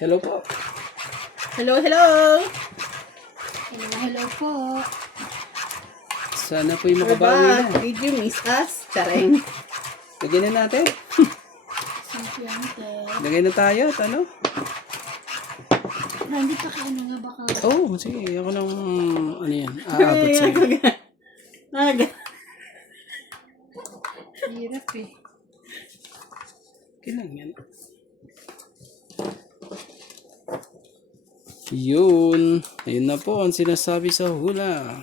Hello po. Hello, hello! Hello po. Sana po yung We're makabawi back. na. Did you miss us? Charing. Lagyan na natin. Siyempre. Lagay na tayo at ano? Hindi pa kayo nga baka. Oh, sige. Ako nang ano yan. Aabot sa'yo. Hirap eh. Kailan yan? Yun. Ayun na po ang sinasabi sa hula.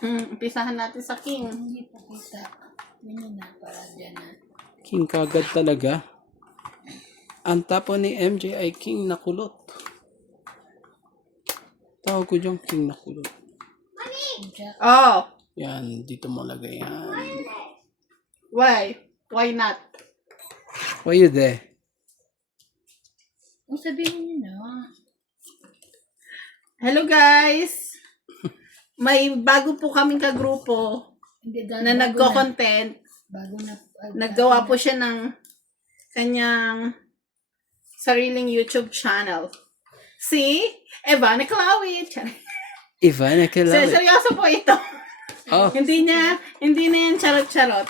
Umpisahan natin sa king. Hindi pa kita. Yun na para dyan na. King kagad talaga. Ang tapo ni MJ ay king na kulot. Tawag ko dyan king na kulot. Oh, Yan, dito mo lagay yan. why? Why not? Why you there? O sabihin nyo na. Hello guys! May bago po kaming kagrupo Hindi na bago na. nagko-content. Bago na. Naggawa po siya ng kanyang sariling YouTube channel. Si Ivana Kalawit. Ivana Kalawit. Seryoso po ito. Oh, Hindi na yan charot-charot.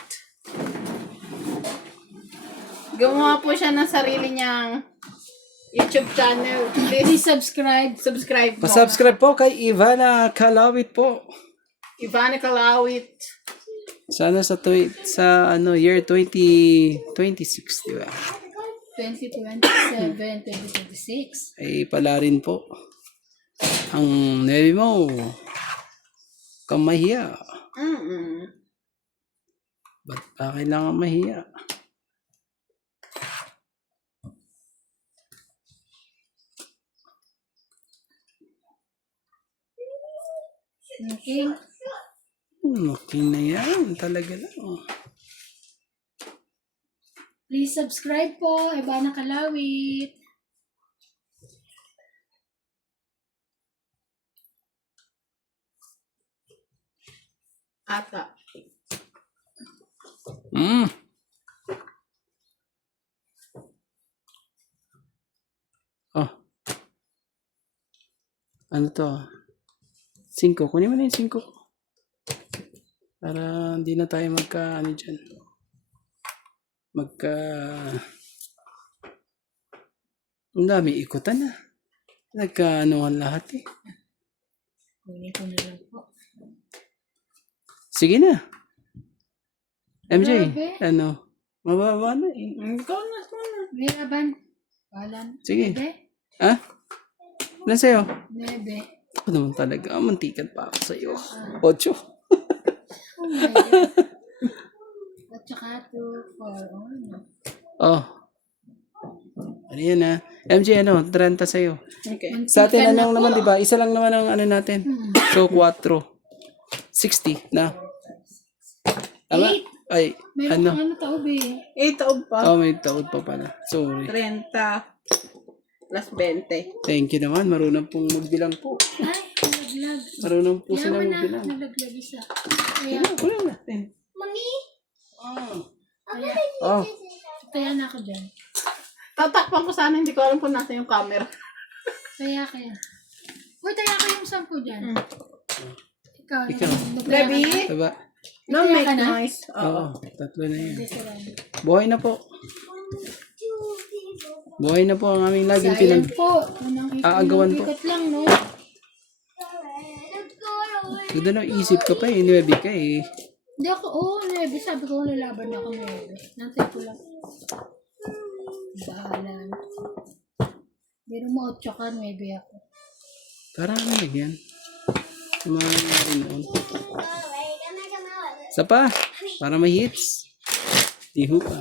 Gumawa po siya ng sarili niyang YouTube channel. Please Please subscribe. subscribe po. pasubscribe po kay Ivana Kalawit po. Ivana Kalawit. Sana sa year 2026, di ba? 2027, 2026. Ay pala rin po. Ang navy mo, kamahiya. Ba't pa kailangan mahiya? Okay. Okay na yan. Talaga lang. Please subscribe po. Ivana Kalawit. Ata. Mm. Oh. Ano to? 5. Kunin mo na yung 5. Para hindi na tayo ano dyan. Ang dami ikutan na. Nagkaanuhan lahat eh. Kunin ko na lang po. Sige na. MJ, Grabe. mababa na eh. Ikaw na muna. Biraban. Balan. Sige. Bebe. Ha? Ano sa'yo? Bebe. Ako naman talaga. Mantikan pa ako sa'yo. 8. Oh my God. At saka 2, 4. Oh, no. Oh. Ano yan ha? MJ, 30 sa'yo. Okay. Sa atin, ano naman, di ba? Isa lang naman ang ano natin. So, 4. 60 na. Tama? Ay, Meron ano? kang ano tao, be. 8 taob pa. Oh, may taod pa pala. Sorry. 30 plus 20. Thank you naman. Marunong pong magbilang po. Ay, nalaglag. Marunong po sila Yaman na, magbilang. nalaglag isa. Kaya, Kulang natin. Mami? Kaya, Oh. kaya na ako dyan. Tatakpan ko sana, hindi ko alam kung nasa yung camera. Kaya. Uy, taya ko yung 10 dyan. Ikaw. Ikaw. nagtaya ka Baby? na? Diba? Don't Kaya make ka na? noise. Oo. 3 na yan. Hindi, sarado. Buhay na po. Buhay na po ang aming laging Sayang po. Aagawan po. Ikot lang, no? Ganda na isip ka pa eh. Niwebi ka eh. Hindi ako, Nebe. Sabi ko, lalaban ako, Nebe. Nantay ko lang. Bahala na. Pero mo 8 ka, 9 ako. Para ano yan? Yung mga nangyari noon. Isa pa. Para may hits. Diho pa.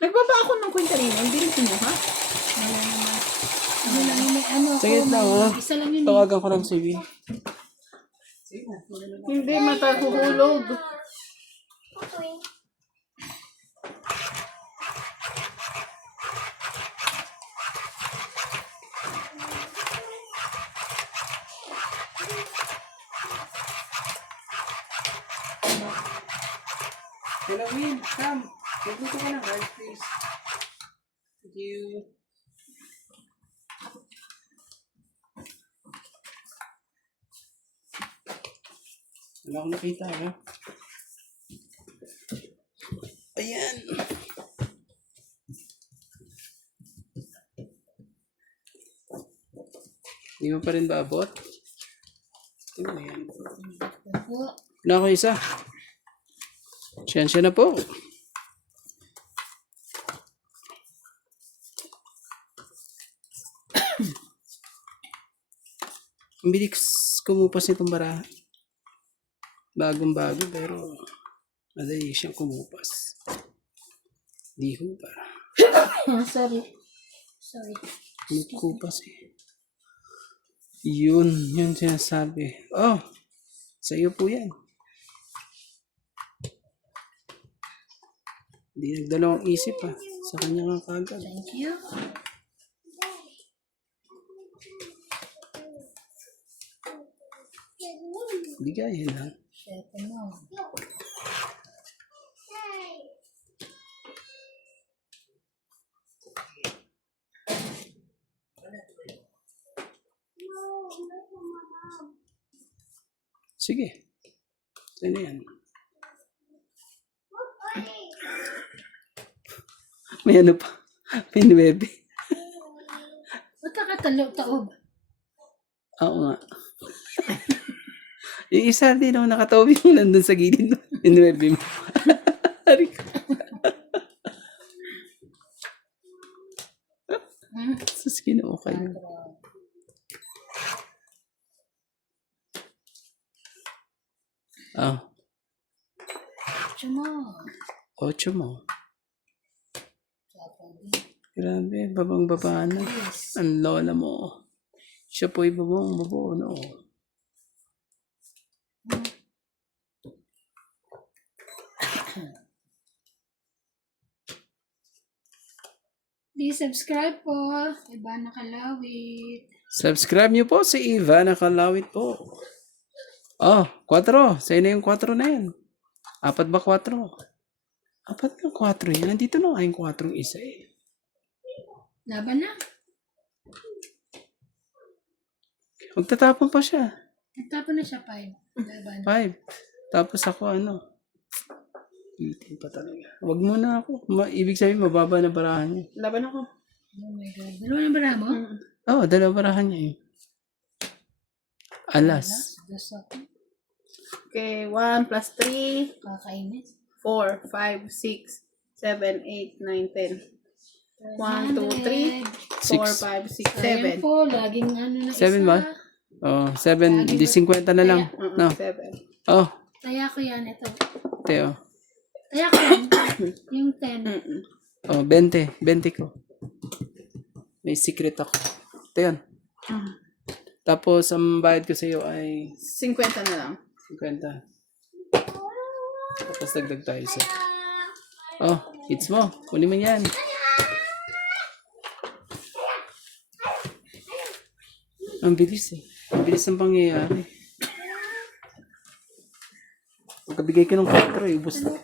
Nagbaba ako ng kwenta rin. Hindi rin kinuha. Wala naman. Ano lang yun, ano ako, Saglit lang ha. isa lang yun. Tawagan ko lang si V. Hindi matahuhulog. Halloween, come. Magluto ka ng rice, please. Thank you. Wala akong nakita, ha? Ayan. Hindi mo pa rin ba abot? Tingnan mo yan. Po. Wala ako isa. Siyensya na po. Ang bilis kumupas nitong baraha. Bagong bago pero madali siyang kumupas. Di ho ba? Sorry. Sorry. Kumukupas eh. Yun sinasabi. Oh, sa'yo po yan. Hindi nagdalawang isip ah. Sa kanya nga kagad. Thank you. Bigay lang. Siyete mo. Sige. Ano yan? May ano pa? May 9. Ba't nakatalo-taob? Oo nga. Yung isa din ako nakataob yung nandun sa gilid ng 9 mo. Hari ko. Sus, kinoo kayo. Ah, Chuma. 8 mo. Sabi. Grabe, babang-baba na. Ang lola mo. Siya po'y babang-babo, no? Please subscribe po. Iba nakalawit. Subscribe niyo po si Eva, nakalawit po. Oh, 4. Sa'yo na yung 4 na yan. 4 ba 4? 4 na 4 yan. Nandito na nga yung 4 isa eh. Laban na. Magtatapon pa siya. Nagtapon na siya 5. Laban. 5. Tapos ako ano. Itin pa talaga. Wag mo na ako. Ibig sabihin mababa na barahan niya. Laban ako. Oh my God. Dalawa na ba mo? Oo, 2 barahan niya eh. Alas. Dos ako. Okay, 1 plus 3, Kakainis. 4, 5, 6, 7, 8, 9, 10. 1, 2, 3, 4, 5, 6, Ayan 7. po. Laging ano na 7 isa. ba? Oh, 7. Di 50 na lang. No. 7. Oh, Taya ko yan. Ito. Teo. Taya ko yan. Yung 10. Oh, 20. 20 ko. May secret ako. Ito yan. Tapos, ang bayad ko sa iyo ay 50 na lang. 50. Tapos, dagdag tayo isa. Oh, hits mo. Kunin mo yan. Ang bilis eh. Ang bilis ng pangyayari. Pagkabigay ko ng 4 eh, ubos na.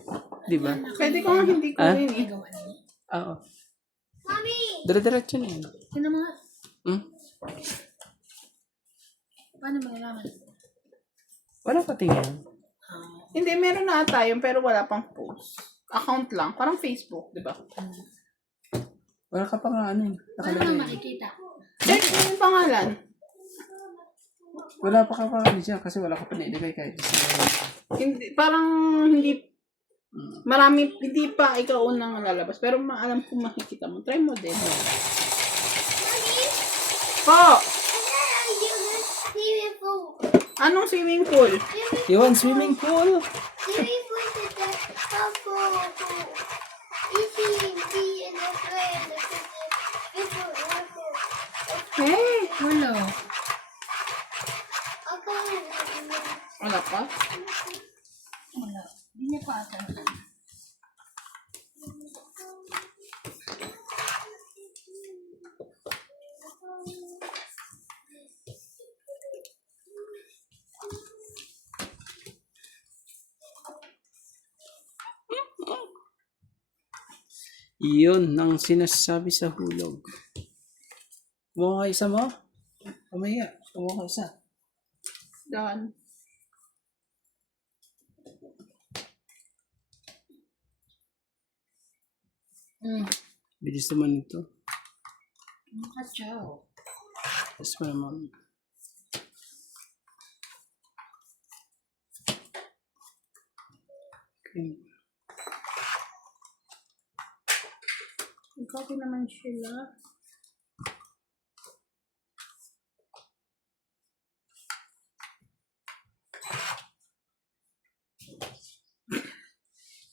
Di ba? Pwede ko nga hindi ko rin eh. Gawa niya. Oo. Dire-diretso na yan. Sino mga? Hmm? Paano malalaman? Wala pa tingin. Hindi, meron na tayo pero wala pang post. Account lang. Parang Facebook, di ba? Wala ka pa nga ano eh. Paano Nakalagay. nga makikita? Check mo yung pangalan. Wala pa ka pa ano dyan kasi wala ka pa nailagay kahit isa. Hindi, parang hindi, marami, hindi pa ikaw unang lalabas. Pero maalam kung makikita mo. Try mo din. Po! Anong swimming pool? You want swimming pool? Hey! Wala. Wala pa? Wala. Hindi niya pa ata. Yun ang sinasabi sa hulog. Kumuha ka isa mo? Kamaya. Kumuha ka isa. Done. Bilis naman ito. Makachaw. Yes pa naman. Okay. Ikaw naman sila.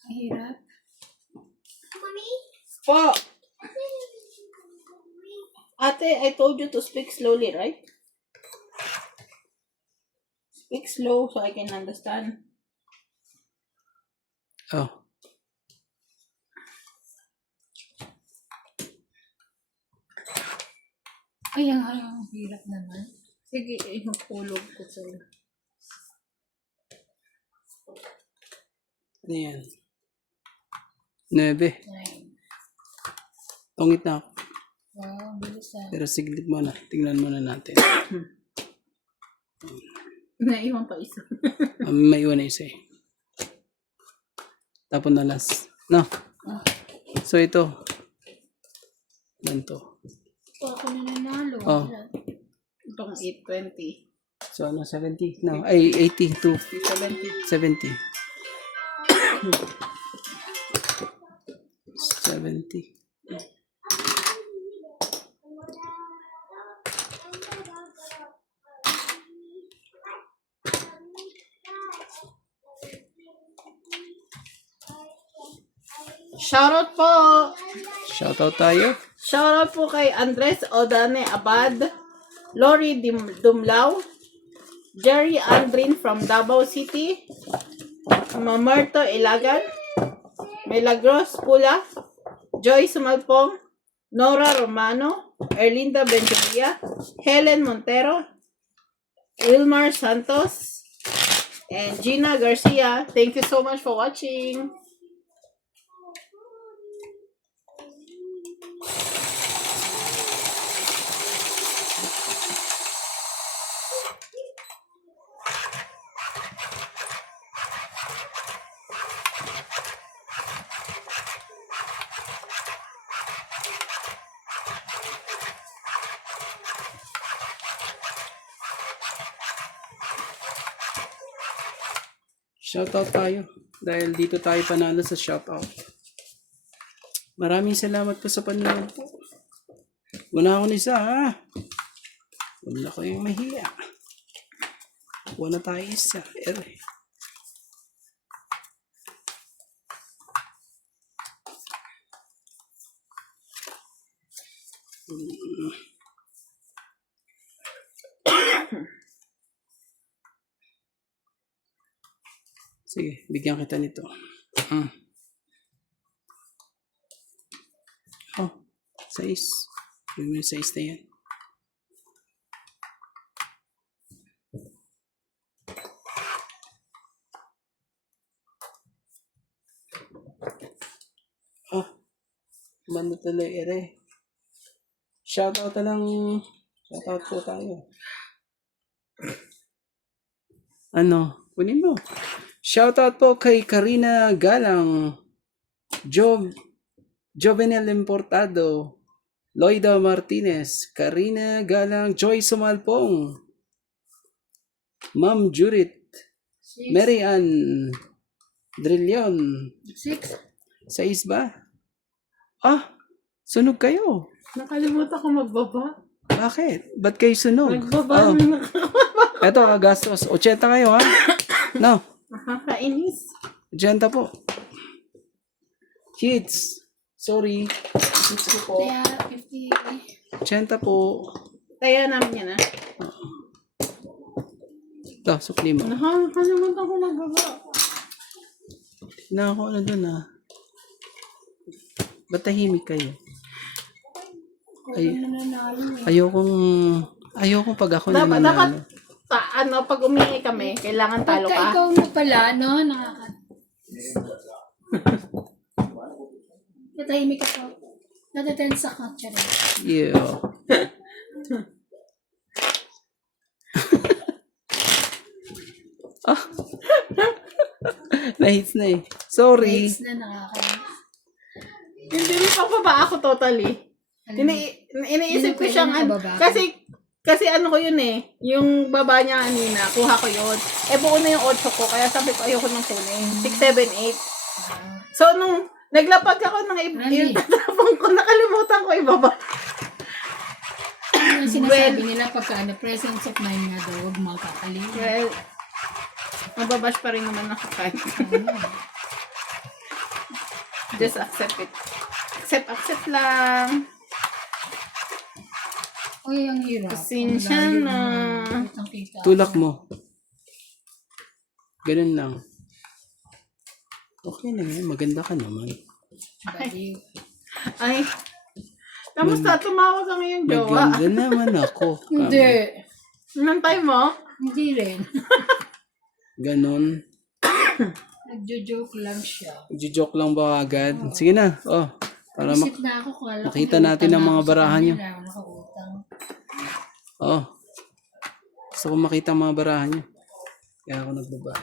Mahirap. Po! Ate, I told you to speak slowly, right? Speak slow so I can understand. Oh. Ay, ang hirap naman. Sige, ihulog ko sa'yo. Ano yan? 9. 9. Tungit na ako. Wow, bilis ah. Pero siglit muna. Tingnan muna natin. Naiwan pa isa. May iwan na isa eh. Tapon na last. No. So ito. Ganito. So, ako na nanalo. Oh. Itong 820. So ano, 70? No. Ay, 80 to 70. 70. 70. Shoutout po! Shoutout tayo. Shoutout po kay Andres Odane Abad, Lori Dumlao, Jerry Aldrin from Davao City, Mamerto Ilagan, Milagros Pula, Joy Sumalpong, Nora Romano, Erlinda Benjavilla, Helen Montero, Wilmar Santos, and Gina Garcia. Thank you so much for watching. Shoutout tayo. Dahil dito tayo panalo sa shoutout. Maraming salamat po sa panonood po. Wala akong isa ha. Wala kayong mahiya. Wala tayo isa. Ere. Sige, bigyan kita nito. Oh, 6. Bigyan mo yung 6 na yan. Oh, mano tuloy ere. Shoutout na lang. Shoutout po tayo. Ano? Kunin mo. Shoutout po kay Karina Galang, Jovenel Importado, Loida Martinez, Karina Galang, Joy Sumalpong, Ma'am Judith, Mary Ann Drillion. 6. 6 ba? Ah, sunog kayo. Nakalimutan ko magbaba. Bakit? Ba't kayo sunog? Nagbaba Oh, na. eto, gastos. 80 kayo ha? No, Nakakainis. 80 po. Kids, sorry. Kids ko po. Kaya, 50. 80 po. Kaya namin yan ah. Ito, sukli mo. Nakalimutan ko magbaba. Na ako ano dun ah. Ba't tahimik kayo? Ay, Nanalo. ayokong pag ako Dapat, nananalo. pag umingi kami, kailangan talo Pagka ka. ikaw na pala, no? Natahimik ako. Natatensa ka, Charin. Yeah. Ah. Nahits na eh. Sorry. Next na nakakainis. Hindi rin pababa ako totally. Iniisip ko siyang Hindi na pababa. kasi ano ko yun eh, yung baba niya kanina, kuha ko yun. Eh buo na yung 8 ko, kaya sabi ko ayoko nang kunin. 6, 7, 8. So nung naglapag ako ng Rani. tapang ko, nakalimutan ko ibaba. Yung sinasabi nila pagka presence of mind nga daw, huwag makakalimutan. Well, mababash pa rin naman ako kahit. Just accept it. Accept lang. Uy, ang hirap. Pasensya Ang layo na. naman. Kitang-kita. Tulak mo. Ganun lang. Okay na yan. Maganda ka naman. Baliw. Ay, kamusta? Tumawag ang iyong jowa. Maganda naman ako. Hindi. Nantay mo? Hindi rin. Ganon. Nagjo-joke lang siya. Joke lang ba agad? Sige na. Oh. Para Isip na ako kung alam ko makita may natin utang ang na mga ako sa barahan niyo. kanila, nakautang. Oh. Gusto ko makita ang mga barahan niyo. Kaya ako nagbaba.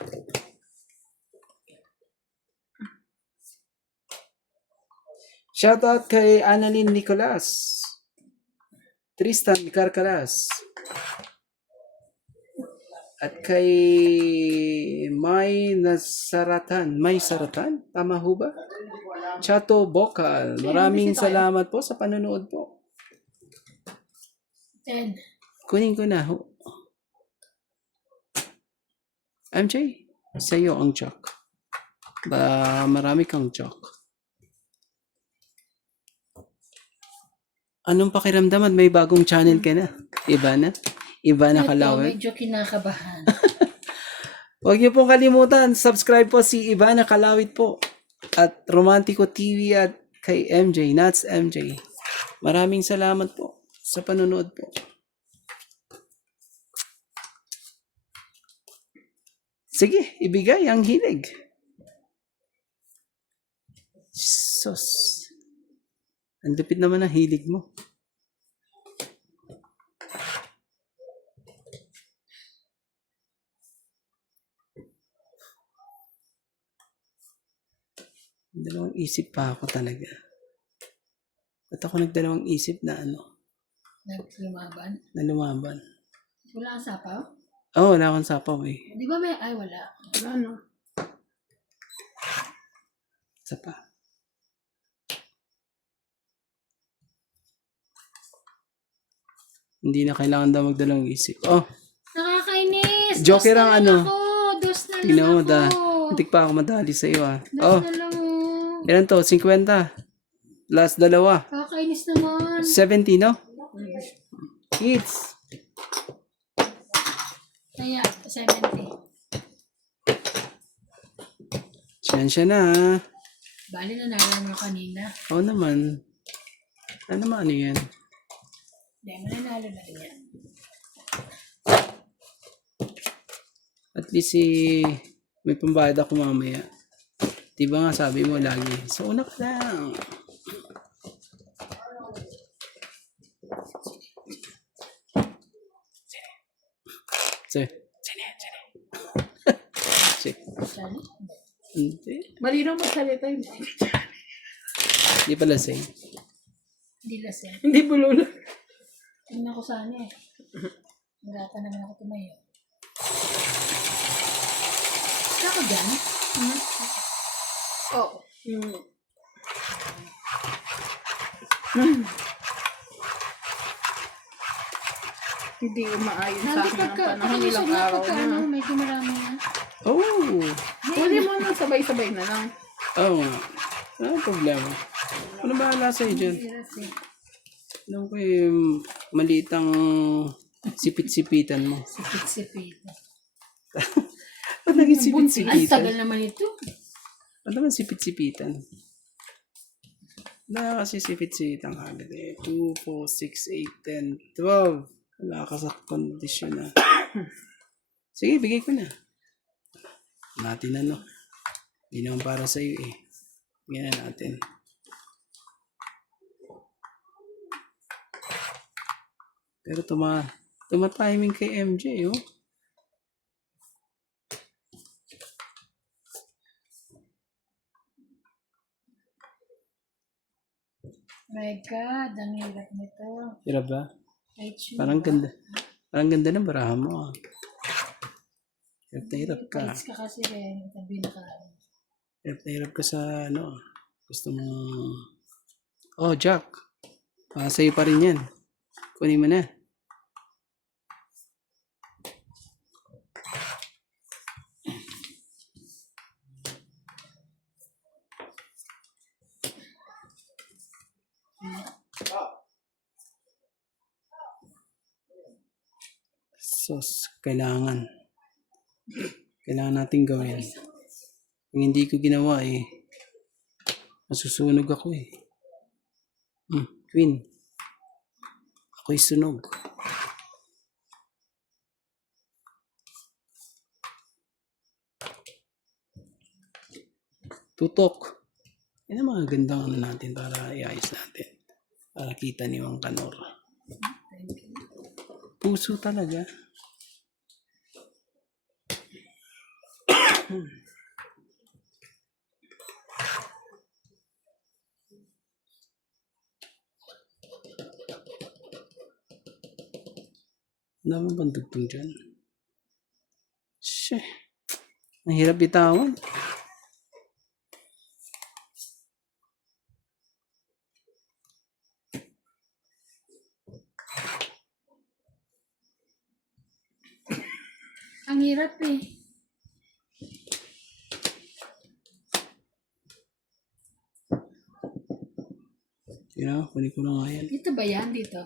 Shoutout kay Annalyn Nicolas. Tristan Carcalas. At kay May Nasaratan. May Saratan? Tama ho ba? Chato Bokal. Maraming salamat po sa panonood po. 10. Kunin ko na ho. MJ, sa'yo ang joke. Marami kang joke. Anong pakiramdam at may bagong channel ka na? Iba na? Iba na Ito, Kalawit? medyo kinakabahan. Huwag niyo pong kalimutan, subscribe po si Ivana Kalawit po. At Romantico TV at kay MJ, Nats MJ. Maraming salamat po sa panonood po. Sige, ibigay ang hilig. Sus. Ang lupit naman ang hilig mo. Dalawang isip pa ako talaga. Ba't ako nagdalawang isip na Naglumaban. na lumaban? Wala kang sapaw? Oh, wala akong sapaw eh. Di ba may, ay wala. Ano? Isa pa. Hindi na kailangan daw magdalawang isip. Oh, Nakakainis! Joker Dos ang na ano. lang ako! Dos na tingnan mo lang da. ako! Hintik pa ako madali sa iyo ah. Dos Oh, na lang oh. ilan to? 50. Last dalawa. Nakakainis naman. 70, no? Kids. Kaya, 70. Siya na ah. Bali na nalang mo kanina. Oo naman. Ano naman ano yan? Hindi, mananalo na rin yan. At least may pambayad ako mamaya. Diba nga sabi mo lagi, sa una ka lang. Sige. Sige. Sali? Hindi. Malinaw magsalita yun. Hindi pala sing. Hindi lasing. Hindi bulol. Tingnan ko sana eh. Hirata naman ako tumayo. Saan ka dyan? Oo. Hindi umaayon sa Hindi akin ang pagka, panahon pakiusap ilang na araw pagka na. ano, medyo marami na. Oh. Huli mo nang sabay-sabay na lang. Oo nga. Ano problema? Ano bahala sa'yo dyan? Hirap eh. Alam ko yung maliit ang sipit-sipitan mo. Sipit-sipit. Ba't naging Ang sipit-sipitan? tagal naman ito. Ano naman sipit-sipitan? Wala kasi sipit-sipitan kagad eh. 2, 4, 6, 8, 10, 12. Wala ka sa kondisyon na. Sige, bigay ko na. Natin ano. Hindi naman para sa'yo eh. Bigyan na natin. Pero tuma-timing kay MJ, oh. My God, ang hirap nito. Hirap ba? Ay, chum. Parang ganda. Parang ganda ng baraha mo, ah. Hirap na hirap ka. Tights ka kasi rin. Tabi na ka. Hirap na hirap ka sa ano. Gusto mo... Oh, Jack. Sa'yo pa rin yan. Kunin mo na. Kailangan. Kailangan natin gawin. Kung hindi ko ginawa eh, masusunog ako eh. Queen. Ako'y sunog. Tutok. Yan ang mga gandang ano natin para iayos natin. Para kita ni Mang Kanor. Puso talaga. Wala mo bang dugtong dyan? Sheh. Ang hirap bitawan. Ang hirap eh. Kunin ko na nga yan. Dito ba yan? Dito?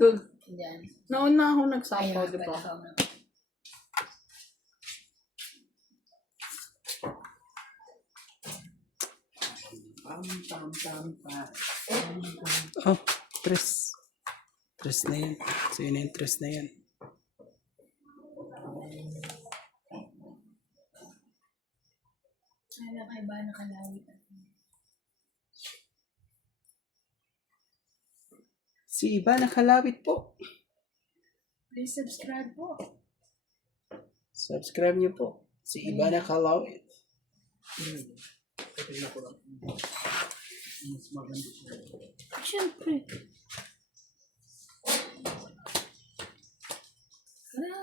Doon. Diyan. Nauna ako Ayaw, nagsapaw, di ba? Oh, tres. Tres na yan. So yun na yung tres na yan. Ay, nakaiba nakalawit. Si Iba nakalapit po. Please subscribe po. Subscribe niyo po. Si Iba nakalawit. Siyempre.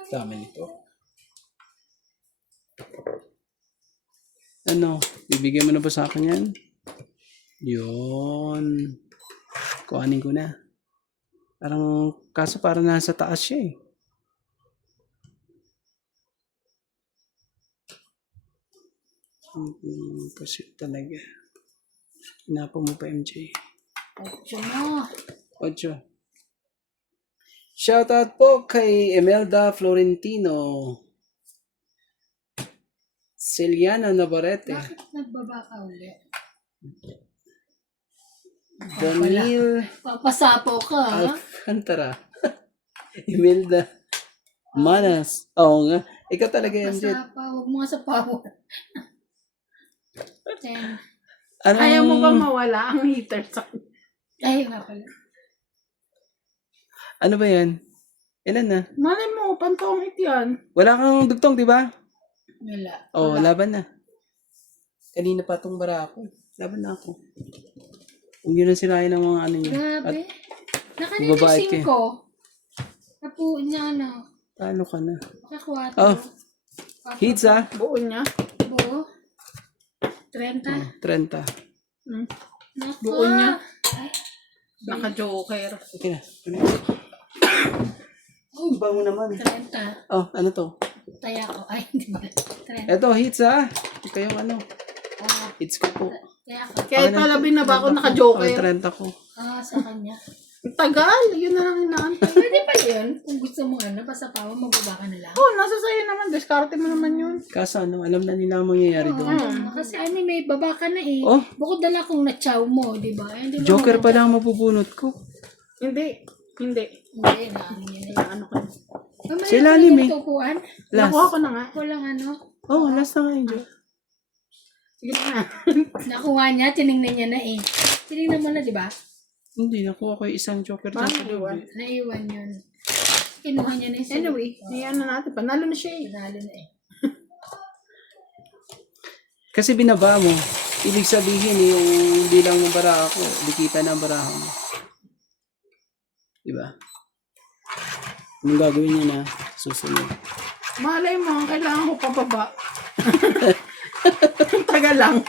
Dami nito. Ano? Bibigyan mo na ba sa akin yan? Yun. Kuhanin ko na. Kaso parang nasa taas siya eh. Kasi talaga. Hinapa mo pa MJ. Ocho mo. 8. Shoutout po kay Emelda Florentino. Celiana Navarrete. Bakit nagbaba ka ulit? Daniel Papasapo ka, ha? Alcantara. Imelda Manas. Oo nga. Ikaw talaga yan, Jet. Pasapa. Huwag mo nga sa power. 10. Ayaw mo ba mawala ang heater sa... Ay, nga pala. Ano ba yan? Ilan na? Malay mo, pantongit yan. Wala kang dugtong, di ba? Wala. Oo, laban na. Kanina pa itong bara ako. Laban na ako. Kung yun ang sirayan ng mga ano niya. Grabe. Nakanina babae ka. 5. Napuin niya, ano. Talo ka na. Makakuha Oh. Hits ah. Buo niya. Buo. 30. 30. Naku. Buo niya. Naka-joker. Okay na. Ang bango naman. 30. Oh, ano to? Taya ko. Ay, hindi ba? 30. Eto, hits ah. Ito yung ano. Ah, Hits ko po. taya ko. Kahit palabi na ba ako naka-joker? 30 ko. Ah, sa kanya. Tagal. Yun na lang inaantay. Pwede pa yun. Kung gusto mo ano, basta pawa, magbaba ka na lang. Oh, nasa sayo naman. Diskarte mo naman yun. Kaso ano, alam na nila ang mangyayari doon. Kasi ano, may baba ka na eh. Oh. Bukod na lang kung na-chow mo, di ba? Eh, di ba Joker pa lang ang mabubunot ko. Hindi. Hindi. Hindi, na ano yan eh. Ano ko. Sa ilalim eh. Tukuan? Last. Nakuha ko na nga. Walang ano. Oh, last na nga yun. Jo. Sige na. Nakuha niya, tinignan niya na eh. Tinignan mo na, di ba? Hindi, nakuha ko yung isang joker dyan sa loob. Eh. Naiwan yun. Kinuha niya na yung sagot. Anyway, ayan na natin. Panalo na siya eh. Panalo na eh. Kasi binaba mo. Ibig sabihin, yung bilang ng baraha ko, dikita na ang baraha mo. Diba? Anong gagawin niya na susunod? Malay mo, kailangan ko pababa. Taga lang.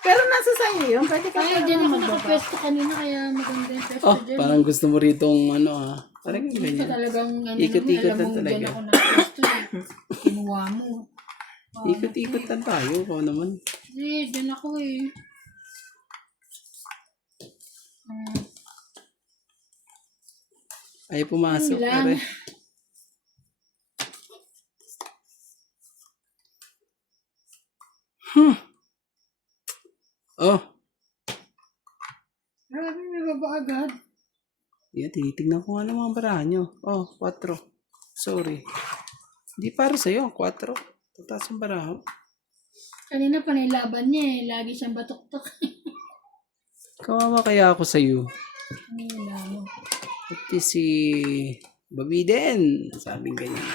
Pero nasa sa'yo yun. Pwede ka Kaya pa dyan ako naman magbaba. nakapwesto kanina kaya maganda yung pwesto Oh, dyan. parang gusto mo ritong ano ah. Parang Hindi ka ganyan. talagang ano Ikot-ikot naman, alam lang mo talaga. dyan ako nakapwesto eh. Kinuha mo. Ikot-ikot lang tayo. Ikaw naman. Eh, dyan ako eh. Ayaw pumasok. Yun lang. Pare. Oh. Grabe, may baba agad. Yan, tinitignan ko nga ng mga baraha nyo. Oh, 4. Sorry. Hindi para sa'yo, 4. Tataas ang baraha. Kanina pa nilaban niya eh. Lagi siyang batok-tok. Kawawa kaya ako sa'yo. Nila mo. Pati si Babi din. Sabing ganyan.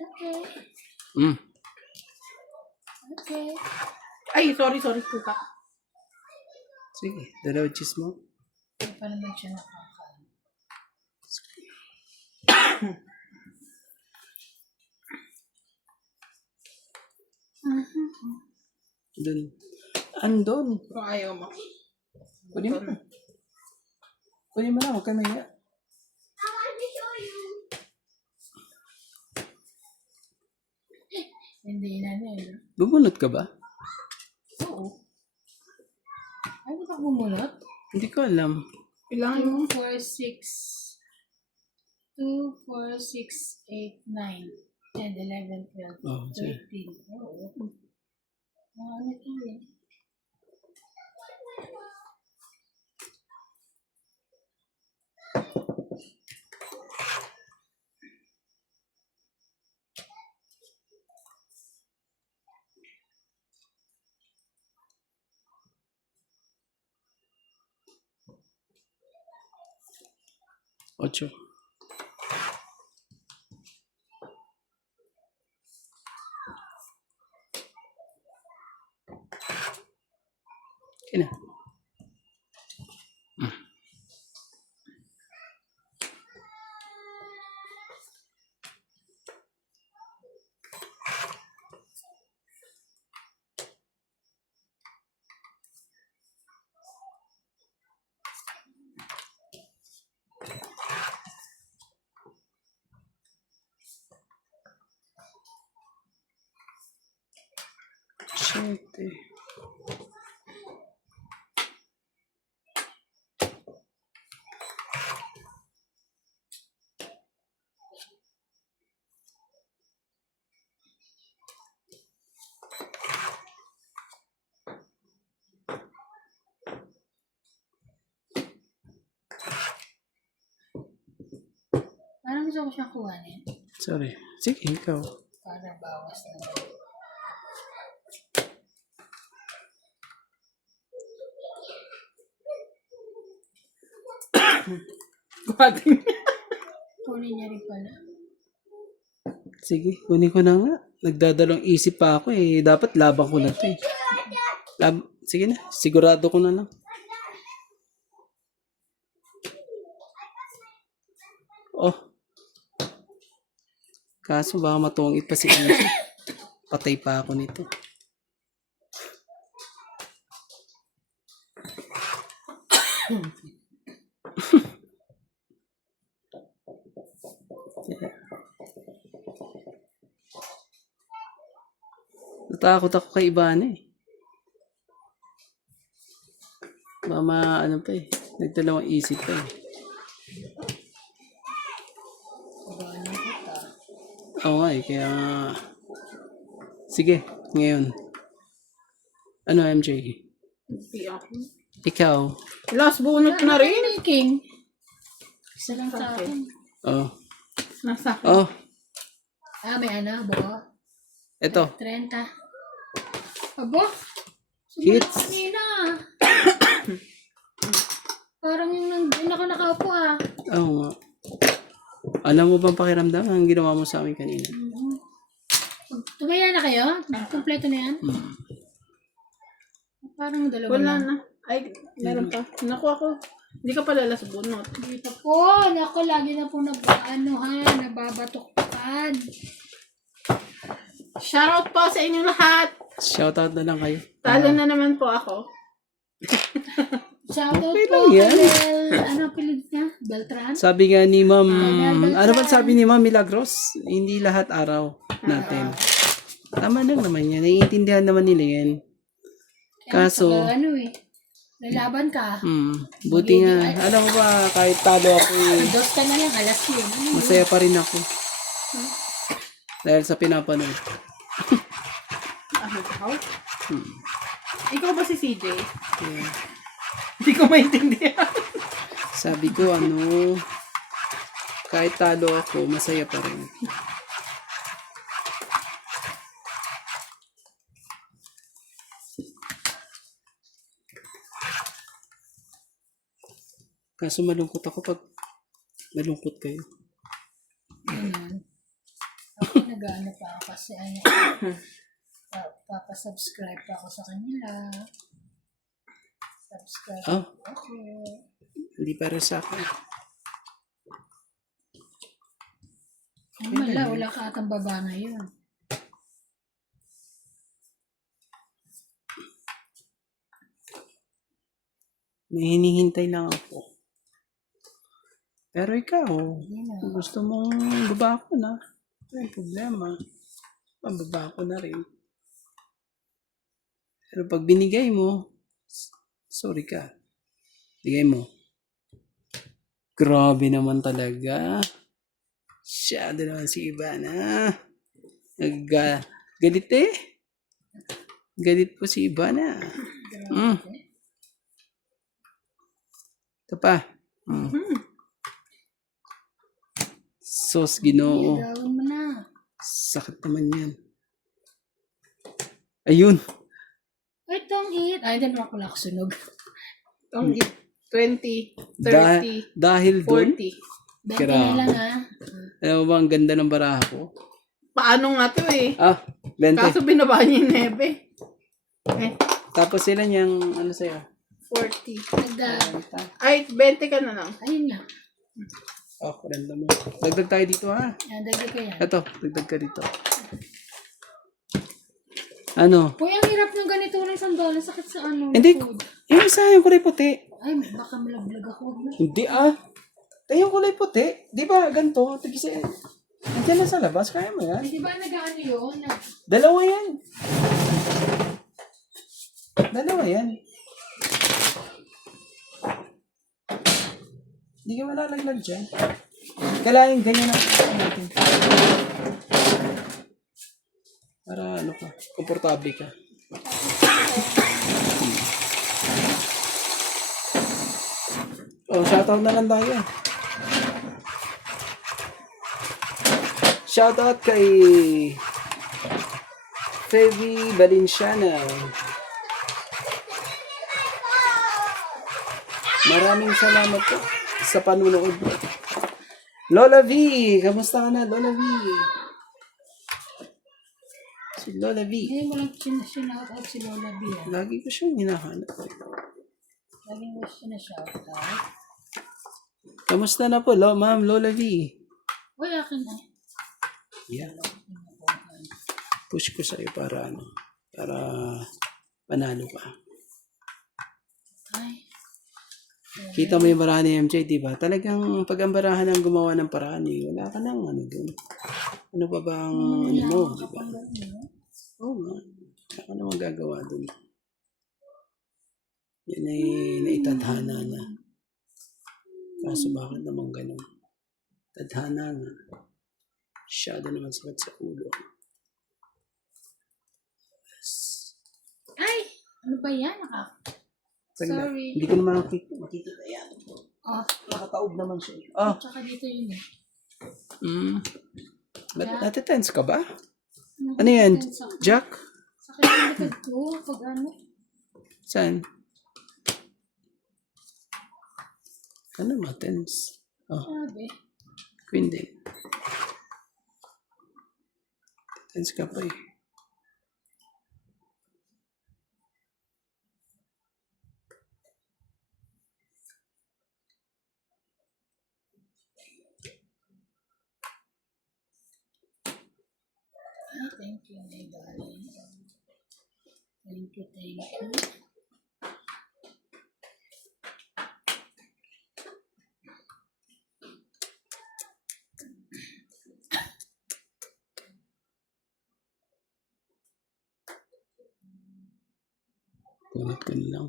Okay. Mm. Okay. Ay, sorry, kuka. Sige, dalawa cheese mo. Hindi pa naman siya nakakain. Doon. Andon. Kung ayaw mo. Kunin mo. Kunin mo na, huwag ka mahiya. Hindi na eh. Bumunot ka ba? Oo. Ay, ba't ako bumunot? Hindi ko alam. Kailangan mo. 2, 4, 6. 2, 4, 6, 8, 9, 10, 11, 12, Oh, sige. 13. Oo. Ano ito eh? Ocho. Kina. Siyete. Parang gusto ko siyang kuhanin. Sorry. Sige, ikaw. Para bawas na. Kumating. Kunin niya rin pala. Sige, kunin ko na nga. Nagdadalong isip pa ako eh. Dapat laban ko na to eh. Sige na, sigurado ko na lang. Oh. Kaso baka matungit pa si Angie. Patay pa ako nito. Natakot ako kay Ivana eh. Mama, ano pa eh. Nagdalawang isip pa eh. Kuhanin kita. Oo nga eh, kaya... Sige, ngayon. Ano, MJ? Hindi ako. Ikaw? Last bunot na rin. Ano yung king? Isa lang sa akin. Oh. Nasa akin. Oh, May ano, buo. ito. 30. Abo? Hits. Kanina. Parang yung nakaupo ah. Oo nga. Alam mo bang pakiramdam ang ginawa mo sa amin kanina? Tumaya na kayo? Kompleto na yan? Parang dalawa Wala lang. na. Ay, meron pa. Nakuha ko. Hindi ka pala last bunot. Dito po. Naku, lagi na po nababatok-tokan. Shoutout po sa inyong lahat. Shoutout na lang kayo. Talo na naman po ako. Shoutout Okay po lang yan. kay ano pilig niya? Beltran? Sabi nga ni Ma'am, Beltran. ano ba sabi ni Ma'am Milagros? Hindi lahat araw natin. Tama lang naman yan. Naiintindihan naman nila yan. Kaso, Ano lalaban ka. buti nga. Alam mo ba, kahit talo ako Dos ka na lang, alas yun. Ano? masaya pa rin ako. Dahil sa pinapanood. Ikaw? Ikaw ba si CJ? Yeah. Hindi ko maintindihan. Sabi ko, kahit talo ako, masaya pa rin. Kaso malungkot ako pag malungkot kayo. Ganyan. Ako nag-ano pa ako kasi papasubscribe pa ako sa kanila. Subscribe Oh, ako. hindi para sa akin. Wala ka atang baba ngayon. May hinihintay lang ako. Pero ikaw, Yan kung gusto mong baba ko na, may problema. Mababa ko na rin. Pero pag binigay mo, sorry ka. Bigay mo. Grabe naman talaga. Masyado naman si Ivana. Galit eh. Galit po si Ivana. Ito pa. Sos Ginoo. Gawin mo na. Sakit naman yan. Ayun. Wait, don't eat. Ay, din ako lang sunog. 20, 30, Dahil doon, 40. Bente na lang ah. alam mo ba ang ganda ng baraha ko? Paano nga to eh? 20. Kaso binaba niya yung nebe. Tapos sila niyang, ano sa'yo? 40. Ay, 20 ka na lang. ayun na. Oh, renda mo. Dagdag tayo dito ha. Dagdag ko yan. Ito, dagdag ka dito. Ano? Uy, ang hirap ng ganito ng $1. Sakit sa ano. Hindi, food. yung isa yung kulay puti. Ay, baka malaglag ako. Hindi Tayo yung kulay puti. Di ba ganito? Tigisa. Nandiyan na sa labas. Kaya mo yan. Di ba nag-ano yun? Dalawa yan. Dalawa yan. Hindi ka malalaglag dyan. Kailangan ganyan ang natin. Para ano ka, komportable ka. Oh, shoutout na lang tayo. Shoutout kay Feby Valenciana. Maraming salamat po sa panunood. Lola V, kamusta ka na, Lola V? Si Lola V. Hindi mo lang sinoutout si Lola B. Lagi ko siyang hinahanap. Laging mo sinashoutout. Kamusta na po, Ma'am Lola V? Uy, akin na. Yeah. Push ko sa'yo para panalo ka. Ay. Kita mo yung barahan ni MJ, di ba? Talagang pag ang barahan ang gumawa ng paraan, wala ka nang ano dun. Ano pa bang ano mo, di ba? Oo nga. Wala ka nang magagawa dun. Yan ay naitadhana na. Kaso bakit naman ganun? Tadhana nga. Masyado naman sakit sa ulo. Ay! ba yan? Saglit. Sorry. Hindi ko naman makikita yan. Oh, Nakataob naman siya. Oh. tsaka dito yun eh. Ba't natitense ka ba? Ano yan? Jack? Sakit yung likod ko pag ano. Saan? Ano matense? Oh, Sabi. queen din. Tense ka pa eh. Ay, thank you, my darling. Thank you, thank you. Kunat ko na lang.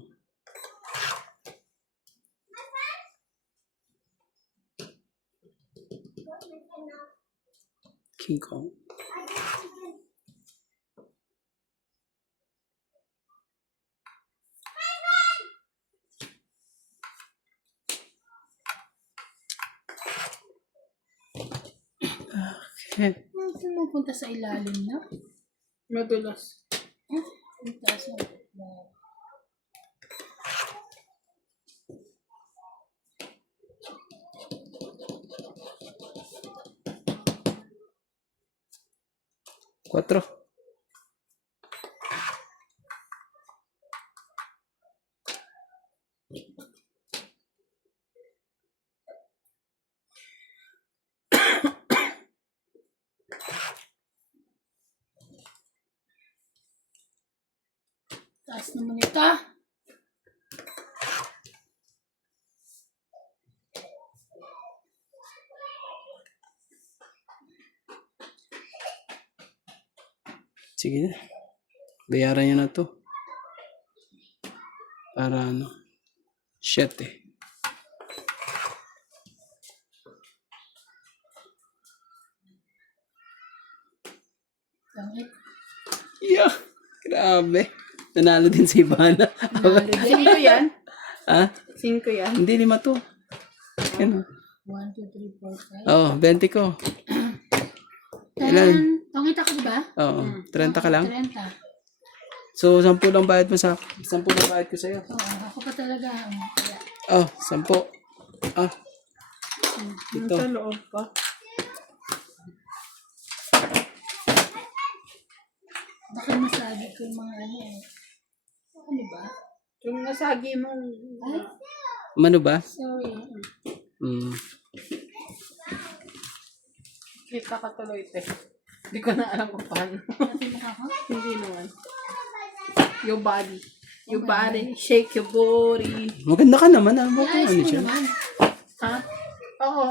King Kong. Okay. Pumupunta sa ilalim na. Madulas. Punta sa... Cuatro. Taas naman ito. Sige na. Bayaran nyo na to. Para ano. Shit eh. Langit. Yeah. Grabe. Nanalo din si Ivana. Cinco yan? Ha? 5 yan? Hindi, 5 to. Yan o. 1, 2, 3, 4, 5. Oo, 20 ko. Ilan? Tangita ka diba? Oo, 30 ka lang. 30. So, 10 lang bayad mo sa 10 lang bayad ko sa'yo. Oo, ako pa talaga. Kaya, Oh, 10. Ah, ito. Sa loob pa. baka masabi ko yung mga ano eh. Ano ba? Yung nasagi mo. Ay, Mano ba? sorry. Hmm. Kita ka tuloy, te. Hindi ko na alam kung paano. Sabi mo ako? Hindi naman. Your body. Your body. Shake your body. Maganda ka naman. Ano ba Ayos ano mo siya? naman. Ha? Oo.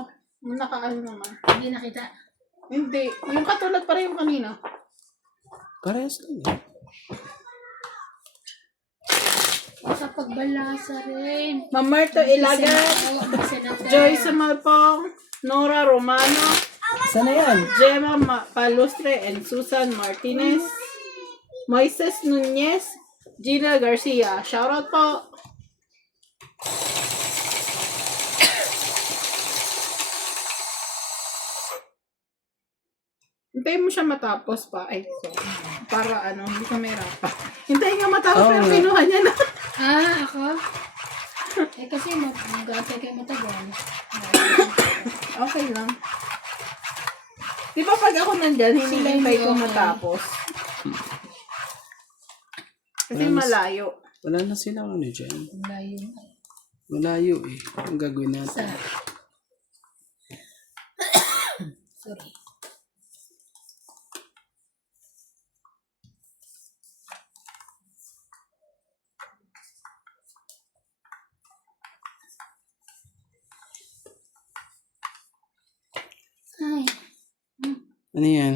Nakaano naman. Hindi nakita. Hindi. Yung katulad pa rin yung kanina. Parehas lang. eh. Baka pagbalasa rin. Ma'am Marto Ilagan. Joy Samalpong. Nora Romano. Sana yan? Gemma Palustre and Susan Martinez. Moises Nunez. Gina Garcia. Shoutout po. Hintayin mo siya matapos pa. Ay, so, para ano, hindi ka may rapa. Hintayin nga matapos Oo pero nga. kinuha niya na. Ah, ako? Eh kasi mag-aantay kayo matagal. Okay lang. Di ba pag ako nandyan, hinihintay ko okay. matapos. Kasi Wala na- malayo. Wala na silang ano dyan. Layo na. Malayo eh. Ang gagawin Sa... natin. Sorry. Ay, Ano yan?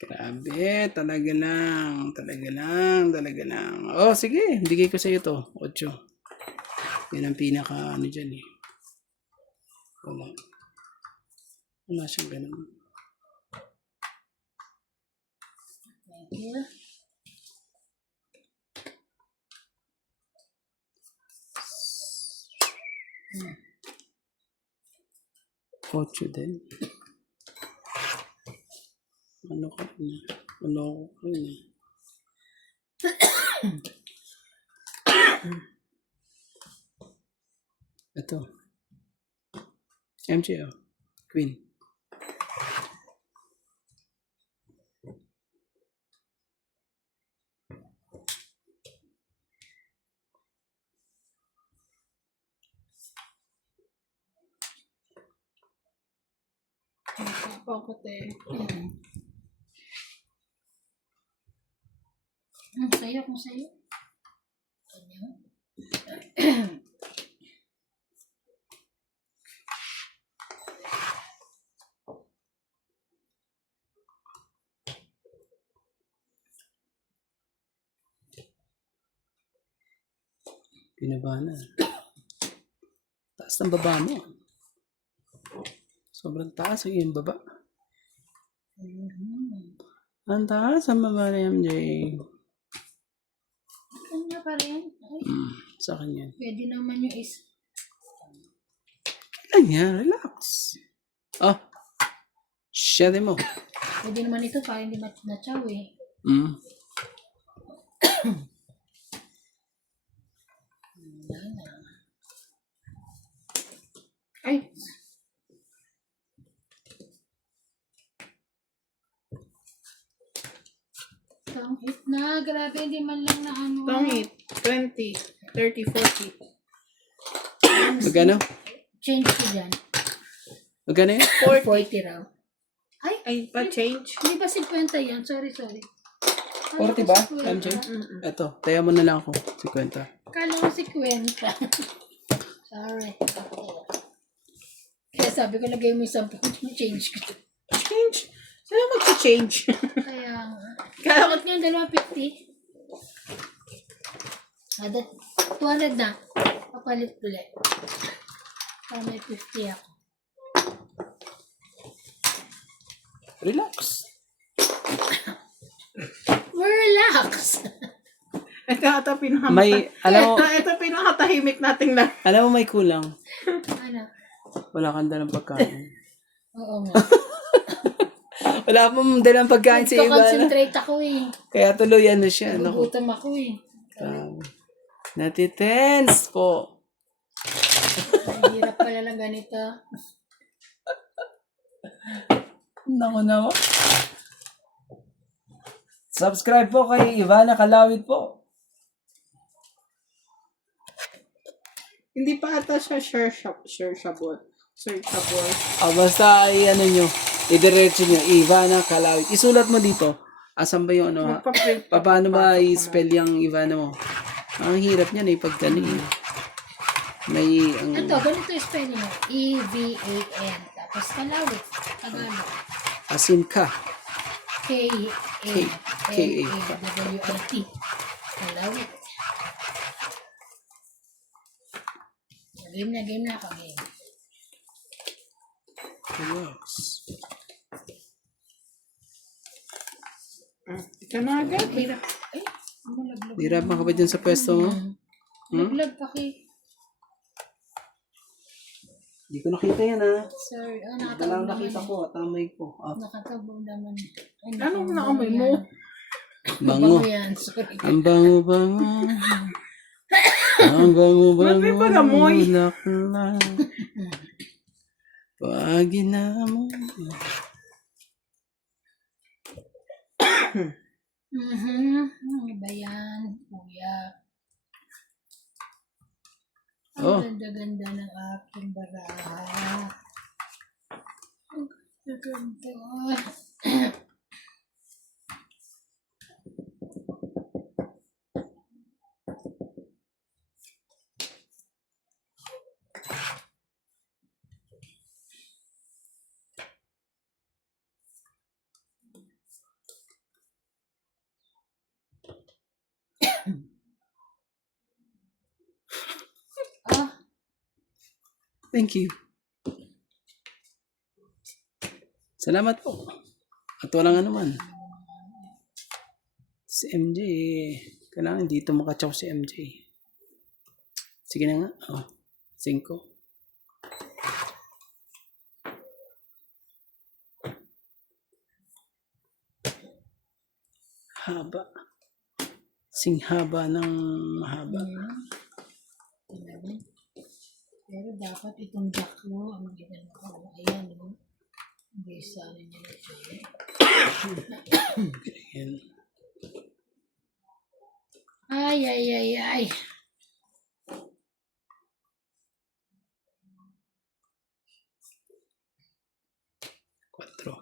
Grabe, talaga lang. Talaga lang, talaga lang. Oh, sige. Bigay ko sa iyo to. 8. Yan ang pinaka ano dyan eh. Wala. Wala siyang ganun. Thank you. Ocho din. Ano ka rin? Ano ko rin eh. Ito. MJ, oh. Queen. Pakote. Sa'yo, kung sa'yo. Ano? Pinaba na. Taas ng baba mo. Sobrang taas ang iyong baba. Ang taas ang baba ni MJ. Kanya pa rin. Ay, Sa kanya. pwede naman yung is. Kailan yan? Relax. Oh. Shut mo. Pwede naman ito para hindi na-chow eh. Mm. Wala na. Ay, Tangit na. Grabe, hindi man lang na ano. tongit. 20, 30, 40. Magkano? Change ko dyan. Magkano yun? 40 raw. Ay, Ay, pa-change. hindi ba 50 yan? Sorry. 40 ba, 50. MJ? Ito, taya mo na lang ako. 50. Kala ko 50. Sorry. Kaya sabi ko, lagay mo yung 10 change ko. Change? Saan mag-change? Kaya, Kaya bakit nga 250? Ada, 200 na. Papalit ulit. Para may 50 ako. Relax. Relax! ito ata May, alam mo, ito pinakatahimik nating lang. alam mo may kulang. Ano? Wala kang dalang pagkain. Oo nga. Wala pong dalang pagkain si Ivana. Concentrate ako eh. Kaya tuloy ano siya. Naku. Nagugutom ako eh. Natitense po. Ang hirap pala lang ganito. Naku naman. Subscribe po kay Ivana Kalawit po. Hindi pa ata siya searchable. Basta ay ano nyo, idiretso nyo, Ivana Kalawit. Isulat mo dito. Asan ba yung ano ha? Magpa-print pa. Paano ba i-spell yung Ivana mo? Ang hirap niyan eh, pag gano'n eh. May, ang, Ito, ganito yung spelling mo. E-V-A-N. Tapos Kalawit. Tagalog. asin ka. K-A-L-A-W-I-T. Kalawit. Game na ako. Game. Relax. Ito na agad. Hirap. Ay, malaglag. Hirapan ka ba dyan sa pwesto mo? Laglag pa kay. Hindi ko nakita yan ha. Sorry. Oh, Wala nakatabong naman. nakita ko, tamay ko. Nakatabong naman. Ay, Anong nakabango naamoy mo? yan. Bango. Bango yan. Sorry. Ang bango-bango. Ang bango-bango. Ba't may pag-amoy? Lakla. Pag ginamo. Ano ba yan, kuya? Ang Oh. ganda-ganda ng aking baraha. Ang ganda-ganda. Ah, Thank you. Salamat po. At walang ano man. Si MJ, kailangan dito makachaw si MJ. Sige na nga. Oh, 5. Haba. Singhaba ng mahaba. Pero dapat itong jack mo, ang ginano ko. Ayan, no? Hindi sa ano niya na siya. Ayan. Ay, ay, ay, ay. Quatro.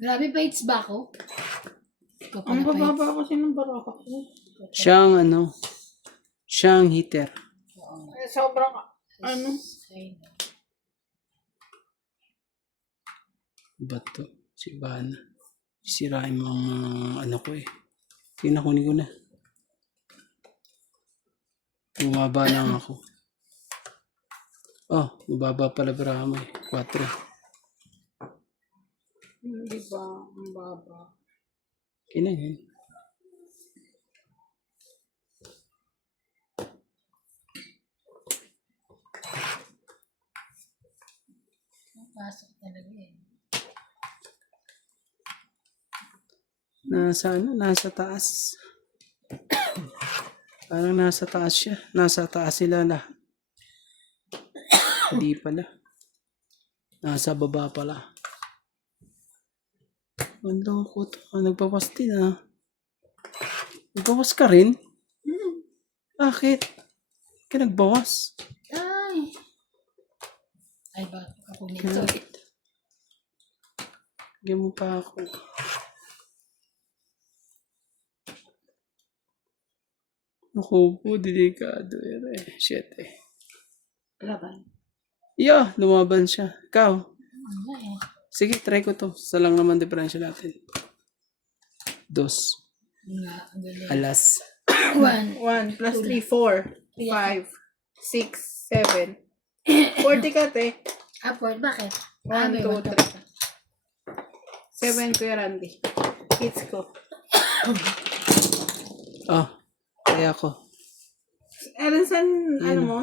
Grabe pa hits ba ako? Ikaw pa Ang na pa hits. bababa kasi ng baraha ko. Siyang ano, siyang heater. Sobrang, ano, Ay, no. Bato. Si Bana. Sirain mo ang ano ko eh. Sige na, kunin ko na. Bumaba lang ako. Oh, bumaba pala Brahma eh. 4. di ba, ang baba. Okay na yun. Pasok talaga eh. Nasa ano? Nasa taas. Parang nasa taas siya. Nasa taas sila lahat. Hindi pala. Nasa baba pala. Ang ko to. Nagbawas din ah. Nagbawas ka rin? Bakit? Ka nagbawas? Ay! Ay, bakit ako nito? Bigyan mo pa ako. Ako po, delikado. Shit eh. Laban. Yeah, lumaban siya. Ikaw. Ano eh? Sige, try ko to. Sa lang naman diferensya natin. 2. Nga, ang galing. Alas. 1. 1 plus 3, 4, 5, 6, 7. 40 ka, te. Upward, bakit? 1, 2, 3. 7, Kuya Randy. Hits ko. Oh, kaya ko. Ellen, saan, ano mo?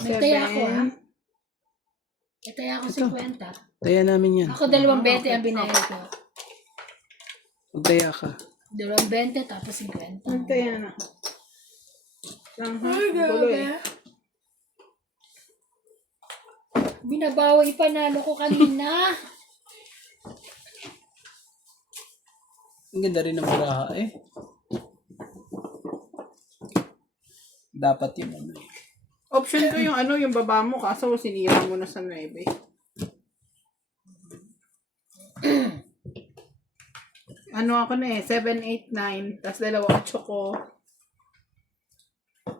Nagtaya ako, ha? 7. Nagtaya ako 50. Taya namin yan. Ako 2.20 ang binayad ko. Magtaya ka. 2.20 tapos 50. Nagtaya na. Lang, ha? Gulo eh. Binabawa ipanalo ko kanina. Ang ganda rin ng baraha eh. Dapat yun ano eh. Option ko yung ano, yung baba mo, kaso sinira mo na sa 9. Ano ako na eh, 7, 8, 9, tapos 2 8 ko.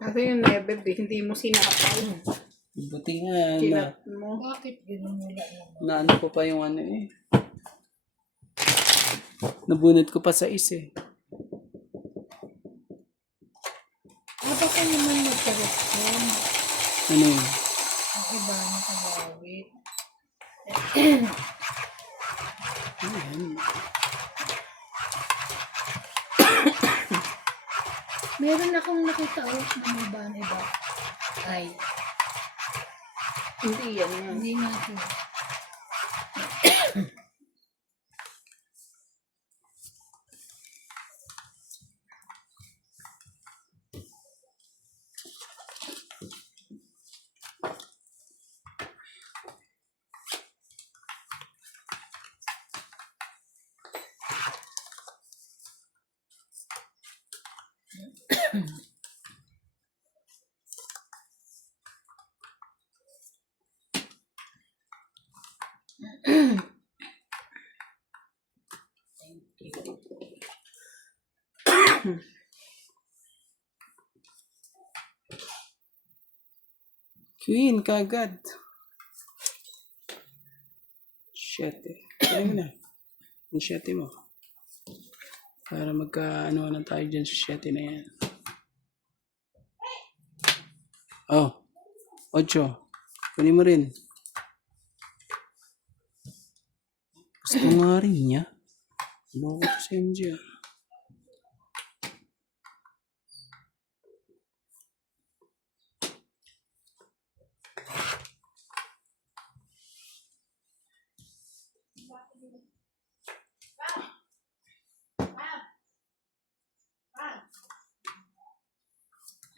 Kasi yung 9, hindi mo sinakapal. Buti nga na, Kinat mo. Bakit ganun wala naman? na ano ko pa yung ano eh. Nabunot ko pa sa is eh. Dapat ka naman mag-correction. Ano yun? Ang iba na kagawit. Ayan. Meron akong nakita ng iba. Ay, Hindi yan yan. hindi nga ito. Queen kagad. Shit eh. Kaya mo na. Yung shit mo. Para magka ano na tayo dyan sa shit na yan. Oh, 8. Kunin mo rin. Gusto nga rin niya. Ano ko si MJ ah.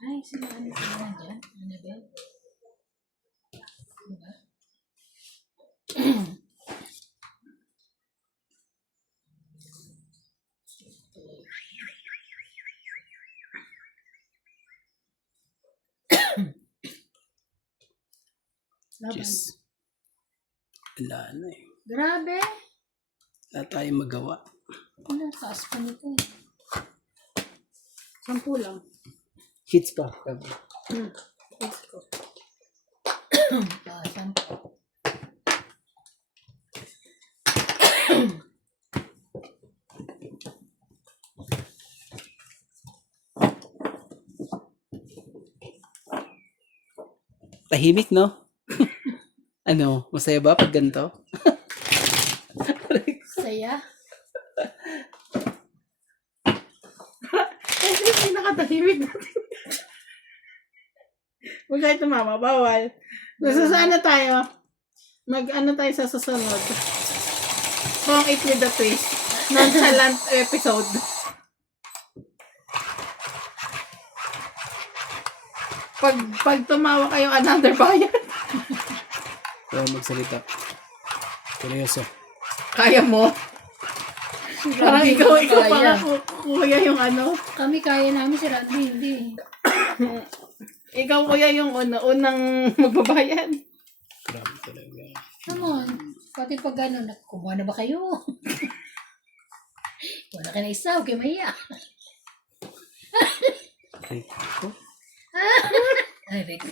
Ay, sila ano sila dyan? Annabelle? Diba? Laban. Yes. Wala na eh. Grabe! Wala tayong magawa. Ano, taas pa nito eh. 10 lang. Hits pa. Yes ko. Taasan. Tahimik, no? Ano, masaya ba pag ganito? Saya. Kasi hindi nakatahimik natin. Huwag kayo tumama, bawal. Nasasana tayo. Mag-ano tayo sa susunod. Kung it with the twist. Nonchalant episode. Pag tumawa kayo, another bayad. Kaya magsalita. Seryoso. Kaya mo. Parang Randy, ikaw hindi kaya. para kuya yung ano. Kami kaya namin si Randy, hindi. Ikaw kuya yung unang magbabayad. Grabe talaga. Come on. Pati pag gano'n, kumuha na ba kayo? Wala ka na isa, okay, maya. Ay, ako? Ay, Rick.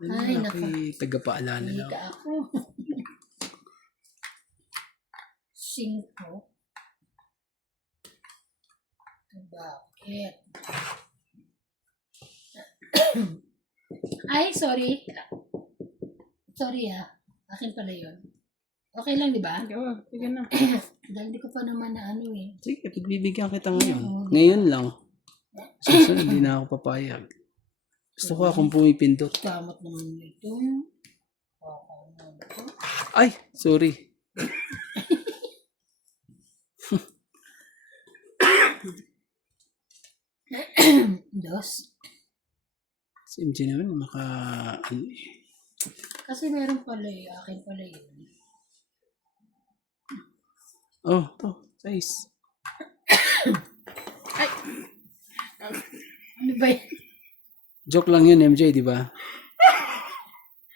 Ano Ay, na naku. ako'y tagapaalala Hindi na. ka ako. 5. Bakit? Ay, sorry. Sorry Akin pala yun. Okay lang, di ba? Sige na. Dahil di ko pa naman na ano eh. Sige, pagbibigyan kita ngayon. Ngayon lang. Susunod, hindi na ako papayag. Gusto ko akong pumipindot. Kamot naman ito. Okay na ito. Ay, sorry. Dos. Si MJ naman, ano eh. Kasi meron pala akin pala yun. Oh, to, size. Ano ba yan? Joke lang yun, MJ, di ba?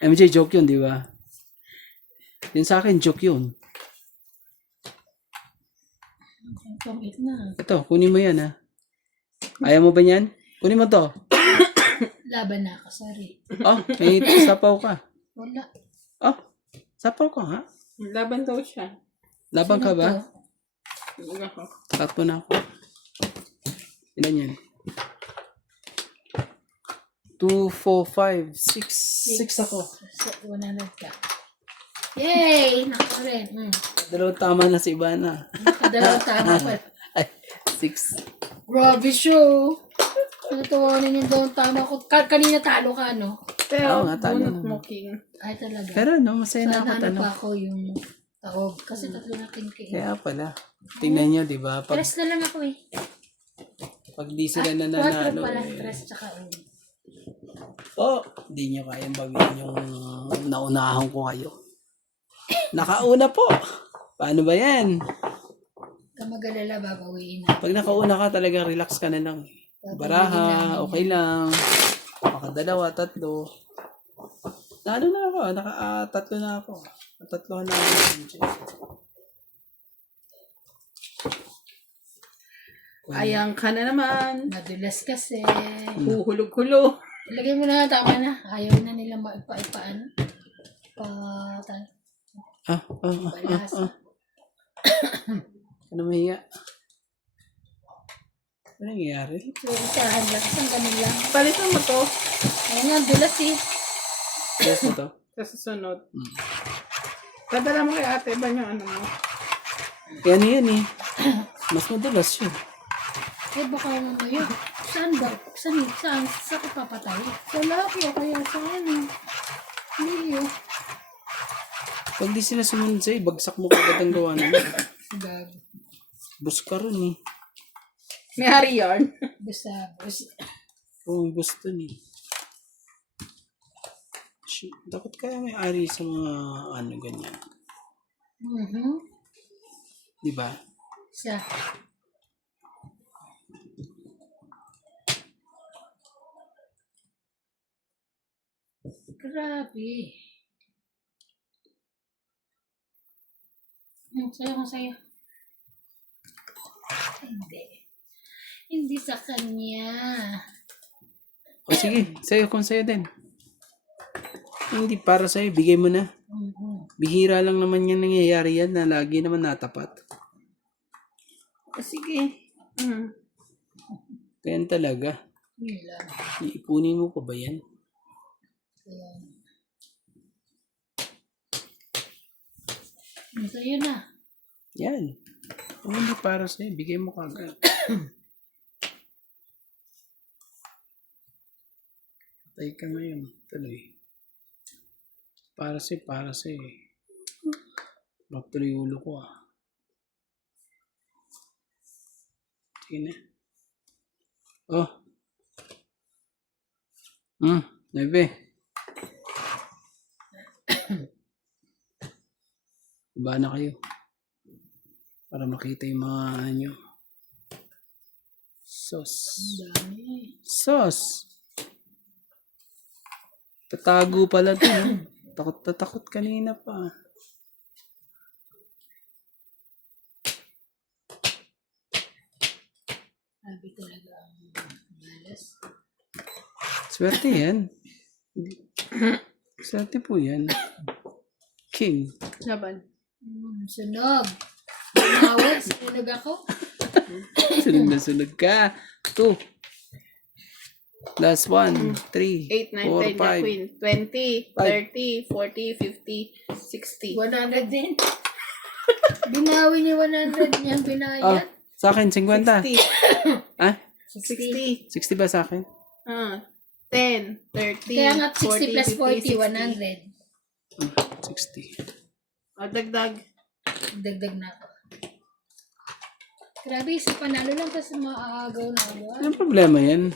MJ, joke yun, di ba? Yun sa akin, joke yun. Ang pangit na. Ito, kunin mo yan, ha? Ayaw mo ba yan? Kunin mo to. Laban na ako, sorry. Oh, may sapaw ka. Wala. Oh, sapaw ka, ha? Laban daw siya. Labang ka ba? Sige ako. Tatlo na ako. Ilan yan? 2, 4, 5, 6. 6 ako. 100 ka. Yay! Nako rin. Dalawang tama na si Ivana. Kadalaw tama pa. Ay, 6. Grabe show. Natutuwanan yung doon tama ko. Kanina talo ka, no? Pero, Oo nga, talo donut naman. smoking. Ay, talaga. Pero no, masaya na ako Sana ano tanong. pa ako yung taog. Kasi tatlo na kinki. Kaya pala. Tingnan nyo, di ba? Pag, Tres na lang ako eh. pag di sila Quattro nananalo, pala. eh. Tres tsaka uno. Oh, di nyo kayang bawiin yung naunahan ko kayo. Nakauna po. Paano ba yan? Kamagalala, babawiin na. Pag nakauna ka, talaga relax ka na lang. Baraha, okay lang. Makadalawa, tatlo. Ano na ako, tatlo na ako. Tatlo na ako. Ayang ka na naman. Madulas kasi. Huhulog-hulog. Lagay mo na, tama na. Ayaw na nila maipa-ano. Ano mahiya? Ano nangyayari? So, isahan lang. Isang ganun lang. Palitan mo to Ayan nga, dulas eh. Yes mo to? sa susunod. Padala mo kay ate ba yung ano mo? Kaya ano yan eh. Mas madalas yun. Eh, baka mamaya. Saan ba? Saan? Sa kapapatay? Sa laki o kaya sa ano? Liyo. Pag di sila sumunod sa'yo, bagsak mo kagad ang gawa naman. Gag. Bus ka rin eh. May hari yarn. Basta. Oo, bus dun eh. Shit, dapat kaya may ari sa mga ano ganyan. Di ba? Sa. Grabe. Sayo kung sayo. Hindi. Hindi sa kanya. O sige, sa'yo kung sa'yo din. Hindi para sa'yo, bigay mo na. Bihira lang naman yan nangyayari yan na lagi naman natapat. Sige. Kaya talaga. Yun lang. Iipunin mo pa ba yan? Ayan. Sa'yo na. Yan. Kung hindi para sa'yo, bigay mo kagad. Patay ka ngayon. Tuloy. Para sa'yo. Magtuloy ulo ko ah. Sige na. Oh. Nebe. Iba na kayo. Para makita yung mga ano nyo. Sos. Dami. Sos. Tatago pala to. Takot na takot kanina pa. Sabi talaga ang malas. Swerte yan. Swerte po yan. King. Laban. Sunog. Tumawag, sunog ako. Sunog na sunog ka. 2. Last 1. 3. 8, 9, 10, 4, 5. queen. 20, 30, 40, 50, 60. 100 din. Binawi niya 100 niyang Oh, binayad. sa akin, 50. 60. Ah? 60. 60 ba sa akin? 10, 30, Kaya nga 60 plus 40, 50, 100. 60. Dagdag. Dagdag na ako. Grabe, sa panalo lang kasi maaagaw na ako. Anong problema yan?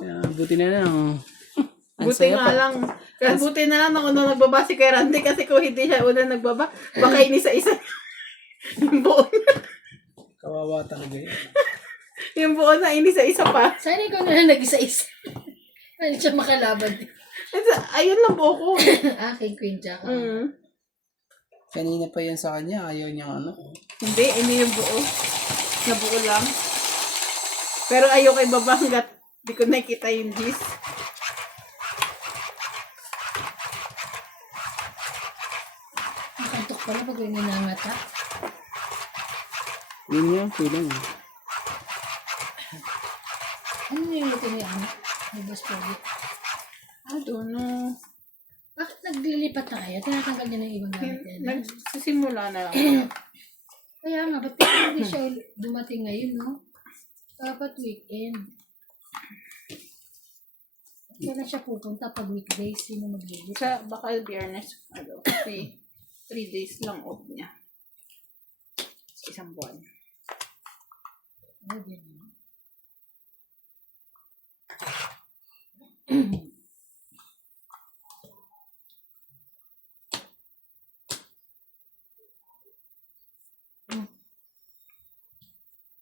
Kaya, buti na lang. Ang Buti saya nga pa. lang. Kaya buti na lang ako nung nagbaba si Kuya Randy kasi kung hindi siya una nagbaba, baka inisa-isa yung buo na. Kawawa talaga yun. Yung buo na inisa-isa pa. Sana ikaw na lang nag-isa-isa. Ano siya makalaban? Ayun lang buo ko. Aking queen jack. Kanina pa yan sa kanya, ayaw niya ano. Hindi yung buo. Nabuo lang. Pero ayaw kay baba hanggat di ko nakita yung gis. Nakantok pala pag yung nanangata. Yun nga, kulang. Ano niluluto niya ano? May boss pogi. I don't know. Bakit naglilipat na kayo? Tinatanggal niya ng ibang gamit yan. Nagsisimula na lang. Kaya nga, ba't hindi siya dumating ngayon, no? Dapat weekend. Kailan siya pupunta pag weekdays? Sino maglilip? Sa baka biyernes. Kasi 3 days lang off niya. Isang buwan. Oh, ganyan.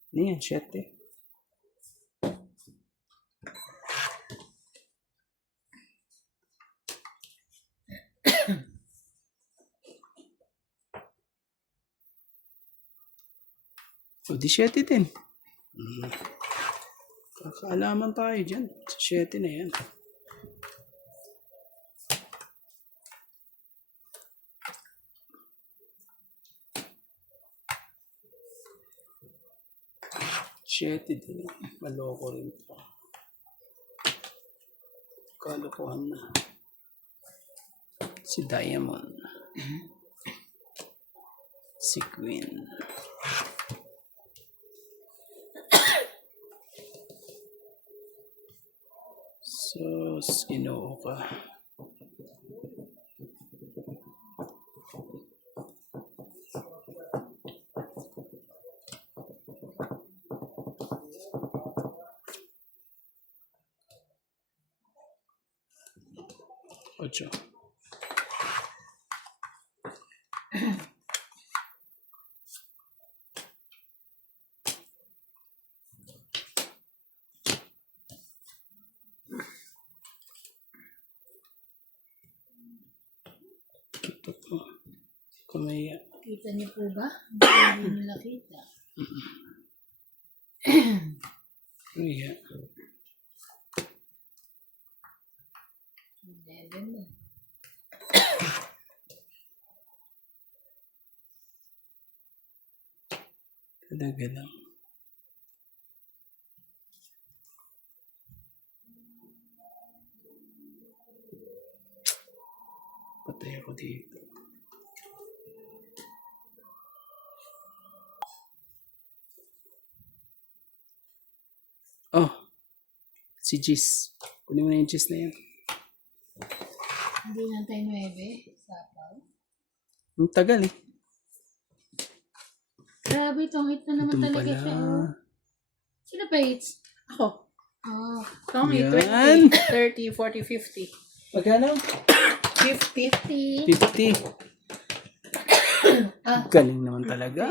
Ano yan, 7. O, di 7 din. Kakaalaman tayo dyan. Sa 7 na yan. Shit, din. Maloko rin to. Kalokohan na. Si Diamond. Si Queen. So, Ginoo ka. Ocho. Ito po. Kumaya. Kita niyo po ba? Hindi nila kita. Kumaya. Ganda. Talaga lang. Patay ako dito. Oh, si Jis. Kunin mo na yung Jis na yan. Hindi nantay 9. Sapaw. Ang tagal eh. Grabe, itong hit na naman Itong talaga pala. siya. Oh. Sino pa hits? Ako. Oh. Tommy, Yan. 20, 30, 40, 50. Magkano? 50. 50. 50. Ah. Galing naman talaga.